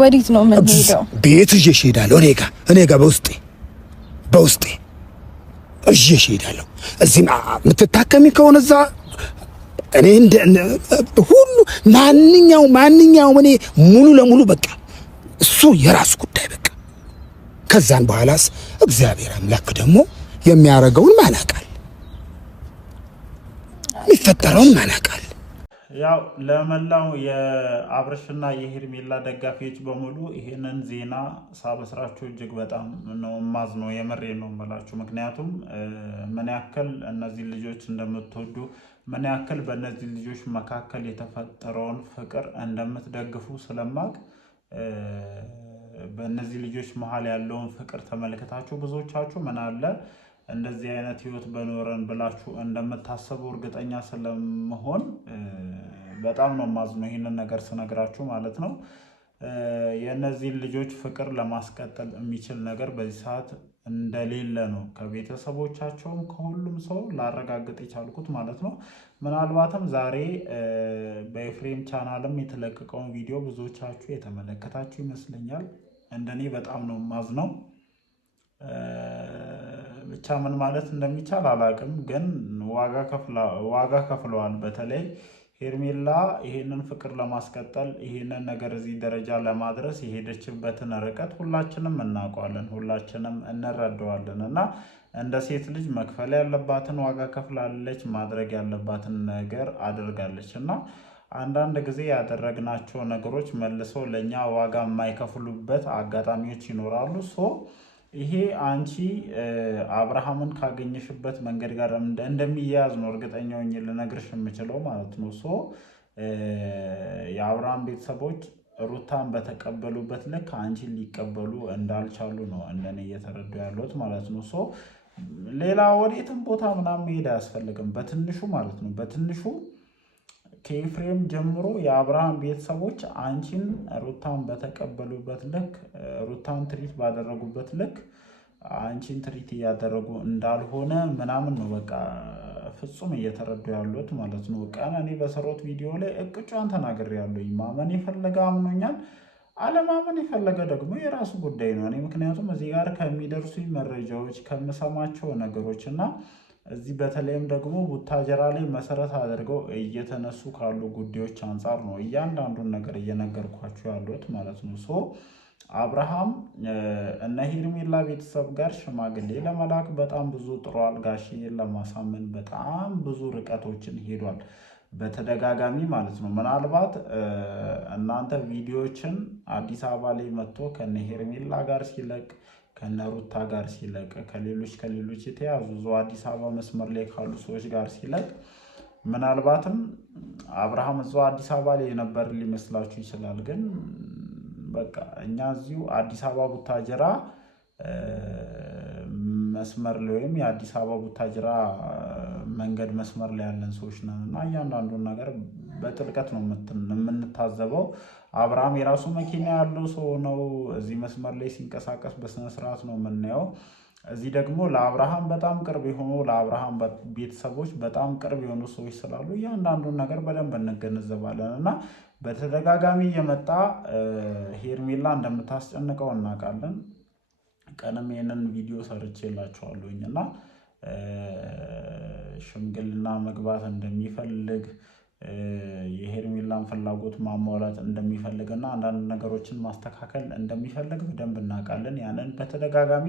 ወዴት ነው የምንሄደው? ቤት ይዤሽ እሄዳለሁ። እኔ ጋር በውስጤ ይዤሽ እሄዳለሁ። እዚህ የምትታከሚ ከሆነ እዛ እኔ ሁሉ ማንኛውም እኔ ሙሉ ለሙሉ በቃ እሱ የራሱ ጉዳይ በቃ። ከዛን በኋላስ እግዚአብሔር አምላክ ደግሞ የሚያረጋውን ማን ያውቃል? የሚፈጠረውን ማን ያውቃል? ያው ለመላው የአብርሽና የሄርሜላ ደጋፊዎች በሙሉ ይሄንን ዜና ሳበስራችሁ እጅግ በጣም ነው ማዝነው። የምሬ ነው የምላችሁ። ምክንያቱም ምን ያክል እነዚህ ልጆች እንደምትወዱ ምን ያክል በእነዚህ ልጆች መካከል የተፈጠረውን ፍቅር እንደምትደግፉ ስለማቅ በእነዚህ ልጆች መሀል ያለውን ፍቅር ተመልክታችሁ ብዙዎቻችሁ ምን አለ እንደዚህ አይነት ህይወት በኖረን ብላችሁ እንደምታስቡ እርግጠኛ ስለመሆን በጣም ነው ማዝነው ይሄንን ነገር ስነግራችሁ ማለት ነው። የእነዚህ ልጆች ፍቅር ለማስቀጠል የሚችል ነገር በዚህ ሰዓት እንደሌለ ነው ከቤተሰቦቻቸውም ከሁሉም ሰው ላረጋግጥ የቻልኩት ማለት ነው። ምናልባትም ዛሬ በኤፍሬም ቻናልም የተለቀቀውን ቪዲዮ ብዙዎቻችሁ የተመለከታችሁ ይመስለኛል። እንደኔ በጣም ነው ማዝነው። ብቻ ምን ማለት እንደሚቻል አላቅም፣ ግን ዋጋ ከፍለዋል። በተለይ ሄርሜላ ይሄንን ፍቅር ለማስቀጠል ይሄንን ነገር እዚህ ደረጃ ለማድረስ የሄደችበትን ርቀት ሁላችንም እናውቀዋለን፣ ሁላችንም እንረዳዋለን። እና እንደ ሴት ልጅ መክፈል ያለባትን ዋጋ ከፍላለች፣ ማድረግ ያለባትን ነገር አድርጋለች። እና አንዳንድ ጊዜ ያደረግናቸው ነገሮች መልሰው ለእኛ ዋጋ የማይከፍሉበት አጋጣሚዎች ይኖራሉ። ይሄ አንቺ አብርሃምን ካገኘሽበት መንገድ ጋር እንደሚያያዝ ነው እርግጠኛ ሆኜ ልነግርሽ የምችለው ማለት ነው። የአብርሃም ቤተሰቦች ሩታን በተቀበሉበት ልክ አንቺን ሊቀበሉ እንዳልቻሉ ነው እንደኔ እየተረዱ ያሉት ማለት ነው። ሌላ ወዴትም ቦታ ምናምን መሄድ አያስፈልግም። በትንሹ ማለት ነው በትንሹ ከኤፍሬም ጀምሮ የአብርሃም ቤተሰቦች አንቺን ሩታን በተቀበሉበት ልክ ሩታን ትሪት ባደረጉበት ልክ አንቺን ትሪት እያደረጉ እንዳልሆነ ምናምን ነው በቃ ፍጹም እየተረዱ ያሉት ማለት ነው። ቀን እኔ በሰራሁት ቪዲዮ ላይ እቅጯን ተናግሬያለሁ። ማመን የፈለገ አምኖኛል፣ አለማመን የፈለገ ደግሞ የራሱ ጉዳይ ነው። እኔ ምክንያቱም እዚህ ጋር ከሚደርሱኝ መረጃዎች ከምሰማቸው ነገሮች እና እዚህ በተለይም ደግሞ ቡታጀራ ላይ መሰረት አድርገው እየተነሱ ካሉ ጉዳዮች አንጻር ነው እያንዳንዱን ነገር እየነገርኳችሁ ያሉት ማለት ነው። አብርሃም እነ ሄርሜላ ቤተሰብ ጋር ሽማግሌ ለመላክ በጣም ብዙ ጥሯል። ጋሽዬን ለማሳመን በጣም ብዙ ርቀቶችን ሄዷል በተደጋጋሚ ማለት ነው። ምናልባት እናንተ ቪዲዮዎችን አዲስ አበባ ላይ መጥቶ ከነ ሄርሜላ ጋር ሲለቅ ከነሩታ ጋር ሲለቅ ከሌሎች የተያዙ አዲስ አበባ መስመር ላይ ካሉ ሰዎች ጋር ሲለቅ ምናልባትም አብርሃም እዛው አዲስ አበባ ላይ የነበር ሊመስላችሁ ይችላል። ግን በቃ እኛ እዚሁ አዲስ አበባ ቡታጅራ መስመር ላይ ወይም የአዲስ አበባ ቡታጅራ መንገድ መስመር ላይ ያለን ሰዎች ነን እና እያንዳንዱን ነገር በጥልቀት ነው የምንታዘበው። አብርሃም የራሱ መኪና ያለው ሰው ነው። እዚህ መስመር ላይ ሲንቀሳቀስ በስነ ስርዓት ነው የምናየው። እዚህ ደግሞ ለአብርሃም በጣም ቅርብ የሆኑ ለአብርሃም ቤተሰቦች በጣም ቅርብ የሆኑ ሰዎች ስላሉ እያንዳንዱን ነገር በደንብ እንገነዘባለን እና በተደጋጋሚ የመጣ ሄርሜላ እንደምታስጨንቀው እናውቃለን። ቀንም ይሄንን ቪዲዮ ሰርቼላችኋለሁኝ እና ሽምግልና መግባት እንደሚፈልግ የሄርሜላን ፍላጎት ማሟላት እንደሚፈልግና አንዳንድ ነገሮችን ማስተካከል እንደሚፈልግ በደንብ እናውቃለን። ያንን በተደጋጋሚ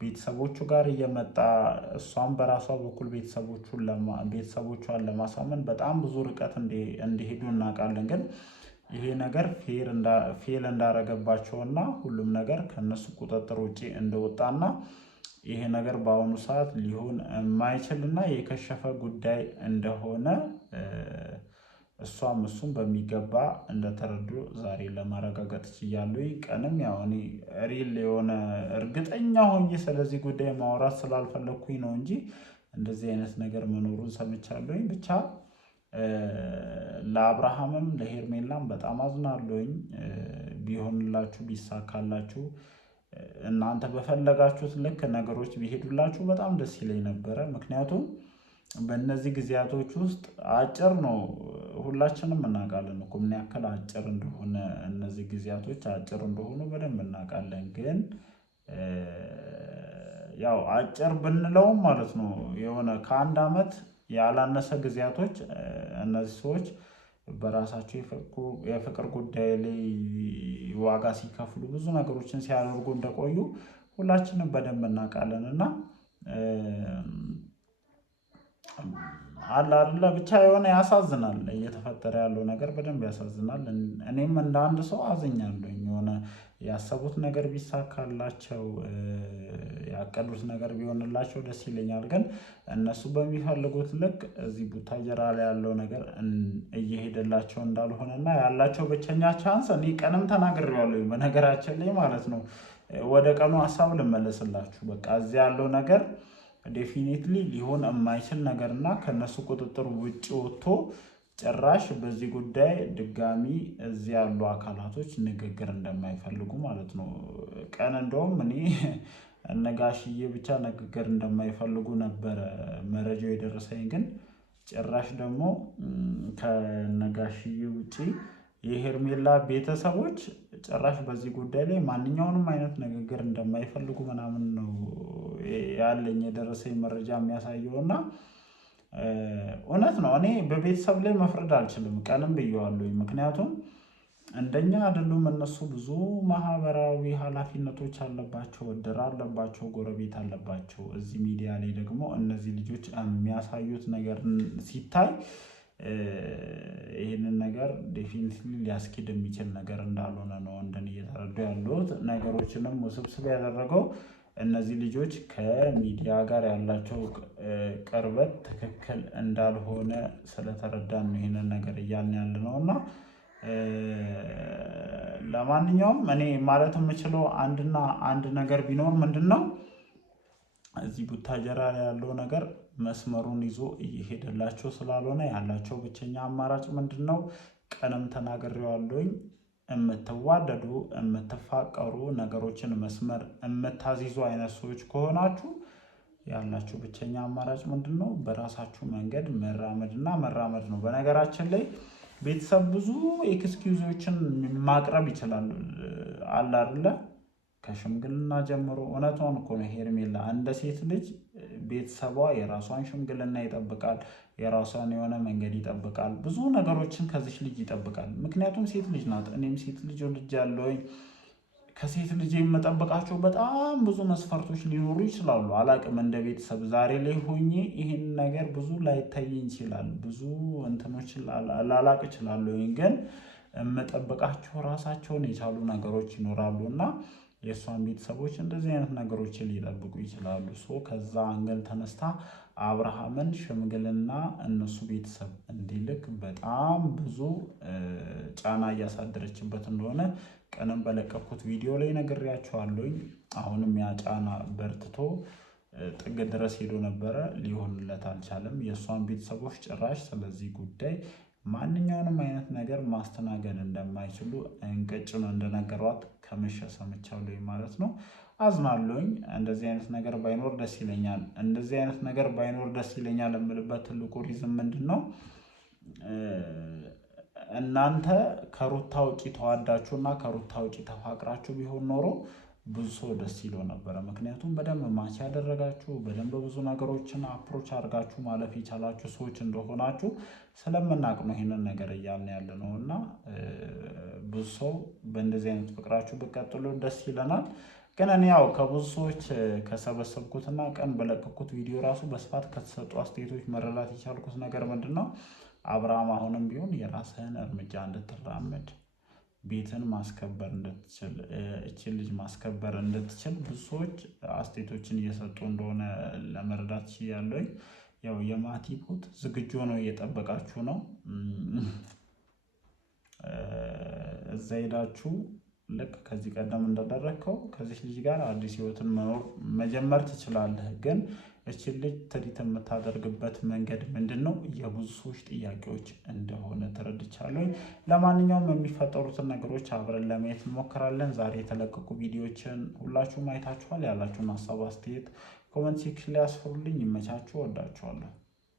ቤተሰቦቹ ጋር እየመጣ እሷም በራሷ በኩል ቤተሰቦቿን ለማሳመን በጣም ብዙ ርቀት እንዲሄዱ እናውቃለን። ግን ይሄ ነገር ፌል እንዳረገባቸውና ሁሉም ነገር ከነሱ ቁጥጥር ውጪ እንደወጣና ይሄ ነገር በአሁኑ ሰዓት ሊሆን የማይችልና የከሸፈ ጉዳይ እንደሆነ እሱም በሚገባ እንደተረዱ ዛሬ ለማረጋገጥ ችያለሁ። ቀንም ያው እኔ ሪል የሆነ እርግጠኛ ሆኜ ስለዚህ ጉዳይ ማውራት ስላልፈለኩኝ ነው እንጂ እንደዚህ አይነት ነገር መኖሩን ሰምቻለሁኝ። ብቻ ለአብርሃምም ለሄርሜላም በጣም አዝናለሁኝ። ቢሆንላችሁ ቢሳካላችሁ እናንተ በፈለጋችሁት ልክ ነገሮች ቢሄዱላችሁ በጣም ደስ ይለኝ ነበረ። ምክንያቱም በእነዚህ ጊዜያቶች ውስጥ አጭር ነው። ሁላችንም እናውቃለን እኮ ምን ያክል አጭር እንደሆነ፣ እነዚህ ጊዜያቶች አጭር እንደሆኑ በደንብ እናውቃለን። ግን ያው አጭር ብንለውም ማለት ነው የሆነ ከአንድ ዓመት ያላነሰ ጊዜያቶች እነዚህ ሰዎች በራሳቸው የፍቅር ጉዳይ ላይ ዋጋ ሲከፍሉ ብዙ ነገሮችን ሲያደርጉ እንደቆዩ ሁላችንም በደንብ እናውቃለን። እና አለ አይደለ ብቻ የሆነ ያሳዝናል። እየተፈጠረ ያለው ነገር በደንብ ያሳዝናል። እኔም እንደ አንድ ሰው አዝኛለሁኝ። የሆነ ያሰቡት ነገር ቢሳካላቸው፣ ያቀዱት ነገር ቢሆንላቸው ደስ ይለኛል። ግን እነሱ በሚፈልጉት ልክ እዚህ ቡታጀራ ላይ ያለው ነገር እየሄደላቸው እንዳልሆነና ያላቸው ብቸኛ ቻንስ እኔ ቀንም ተናግሬዋለሁ በነገራችን ላይ ማለት ነው። ወደ ቀኑ ሀሳብ ልመለስላችሁ። በቃ እዚህ ያለው ነገር ዴፊኒትሊ ሊሆን የማይችል ነገር እና ከነሱ ቁጥጥር ውጭ ወጥቶ ጭራሽ በዚህ ጉዳይ ድጋሚ እዚህ ያሉ አካላቶች ንግግር እንደማይፈልጉ ማለት ነው። ቀን እንደውም እኔ እነጋሽዬ ብቻ ንግግር እንደማይፈልጉ ነበረ መረጃው የደረሰኝ። ግን ጭራሽ ደግሞ ከነጋሽዬ ውጪ የሄርሜላ ቤተሰቦች ጭራሽ በዚህ ጉዳይ ላይ ማንኛውንም አይነት ንግግር እንደማይፈልጉ ምናምን ነው ያለኝ የደረሰኝ መረጃ የሚያሳየው። እና እውነት ነው። እኔ በቤተሰብ ላይ መፍረድ አልችልም፣ ቀንም ብየዋለሁ። ምክንያቱም እንደኛ አይደሉም እነሱ። ብዙ ማህበራዊ ኃላፊነቶች አለባቸው፣ እድር አለባቸው፣ ጎረቤት አለባቸው። እዚህ ሚዲያ ላይ ደግሞ እነዚህ ልጆች የሚያሳዩት ነገር ሲታይ ይህንን ነገር ዴፊኒትሊ ሊያስኬድ የሚችል ነገር እንዳልሆነ ነው እንደኔ እየተረዱ ያሉት። ነገሮችንም ውስብስብ ያደረገው እነዚህ ልጆች ከሚዲያ ጋር ያላቸው ቅርበት ትክክል እንዳልሆነ ስለተረዳን ነው ይህንን ነገር እያልን ያለ ነው። እና ለማንኛውም እኔ ማለት የምችለው አንድ ነገር ቢኖር ምንድን ነው፣ እዚህ ቡታጀራ ያለው ነገር መስመሩን ይዞ እየሄደላቸው ስላልሆነ ያላቸው ብቸኛ አማራጭ ምንድን ነው? ቀንም ተናግሬዋለሁኝ። የምትዋደዱ የምትፋቀሩ ነገሮችን መስመር የምታዚዙ አይነት ሰዎች ከሆናችሁ ያላችሁ ብቸኛ አማራጭ ምንድን ነው? በራሳችሁ መንገድ መራመድ ነው። በነገራችን ላይ ቤተሰብ ብዙ ኤክስኪውዞችን ማቅረብ ይችላል። አለ አይደለ? ከሽምግልና ጀምሮ እውነቷን እኮ ነው ሄርሜላ። እንደ ሴት ልጅ ቤተሰቧ የራሷን ሽምግልና ይጠብቃል፣ የራሷን የሆነ መንገድ ይጠብቃል፣ ብዙ ነገሮችን ከዚች ልጅ ይጠብቃል። ምክንያቱም ሴት ልጅ ናት። እኔም ሴት ልጅ ወልጃለሁኝ። ከሴት ልጅ የምጠብቃቸው በጣም ብዙ መስፈርቶች ሊኖሩ ይችላሉ። አላቅም እንደ ቤተሰብ ዛሬ ላይ ሆኜ ይህን ነገር ብዙ ላይታየኝ ይችላል፣ ብዙ እንትኖች ላላቅ ይችላሉ። ግን የምጠብቃቸው ራሳቸውን የቻሉ ነገሮች ይኖራሉ እና የእሷን ቤተሰቦች እንደዚህ አይነት ነገሮችን ሊጠብቁ ይችላሉ። ከዛ አንገል ተነስታ አብርሃምን ሽምግልና እነሱ ቤተሰብ እንዲልክ በጣም ብዙ ጫና እያሳደረችበት እንደሆነ ቀንም በለቀኩት ቪዲዮ ላይ ነግሬያቸዋለሁኝ። አሁንም ያ ጫና በርትቶ ጥግ ድረስ ሄዶ ነበረ፣ ሊሆንለት አልቻለም። የእሷን ቤተሰቦች ጭራሽ ስለዚህ ጉዳይ ማንኛውንም አይነት ነገር ማስተናገድ እንደማይችሉ እንቅጭ ነው እንደነገሯት ከመሸ ሰምቻለሁ ማለት ነው። አዝናለሁኝ። እንደዚህ አይነት ነገር ባይኖር ደስ ይለኛል። እንደዚህ አይነት ነገር ባይኖር ደስ ይለኛል የምልበት ትልቁ ሪዝም ምንድን ነው? እናንተ ከሩታ ውጪ ተዋዳችሁና ከሩታ ውጪ ተፋቅራችሁ ቢሆን ኖሮ ብዙ ሰው ደስ ይለው ነበረ። ምክንያቱም በደንብ ማች ያደረጋችሁ በደንብ ብዙ ነገሮችን አፕሮች አድርጋችሁ ማለፍ የቻላችሁ ሰዎች እንደሆናችሁ ስለምናውቅ ነው ይህንን ነገር እያልን ያለ ነው። እና ብዙ ሰው በእንደዚህ አይነት ፍቅራችሁ ብትቀጥሉ ደስ ይለናል። ግን እኔ ያው ከብዙ ሰዎች ከሰበሰብኩትና ቀን በለቀኩት ቪዲዮ ራሱ በስፋት ከተሰጡ አስተያየቶች መረዳት የቻልኩት ነገር ምንድን ነው፣ አብርሃም አሁንም ቢሆን የራስህን እርምጃ እንድትራመድ ቤትን ማስከበር እንድትችል እችን ልጅ ማስከበር እንድትችል ብዙ ሰዎች አስተያየቶችን እየሰጡ እንደሆነ ለመረዳት ችያለሁኝ። ያው የማቲ ፖት ዝግጁ ነው፣ እየጠበቃችሁ ነው። እዛ ሄዳችሁ ልክ ከዚህ ቀደም እንዳደረግከው ከዚህ ልጅ ጋር አዲስ ህይወትን መጀመር ትችላለህ። ግን እችን ልጅ ትሪት የምታደርግበት መንገድ ምንድን ነው? የብዙ ሰዎች ጥያቄዎች እንደሆነ ተረድቻለሁ። ለማንኛውም የሚፈጠሩትን ነገሮች አብረን ለማየት እንሞክራለን። ዛሬ የተለቀቁ ቪዲዮዎችን ሁላችሁም አይታችኋል። ያላችሁን ሀሳብ አስተያየት ኮመንት ሴክሽን ላይ ያስፈሩልኝ። ይመቻችሁ። ወዳችኋለሁ።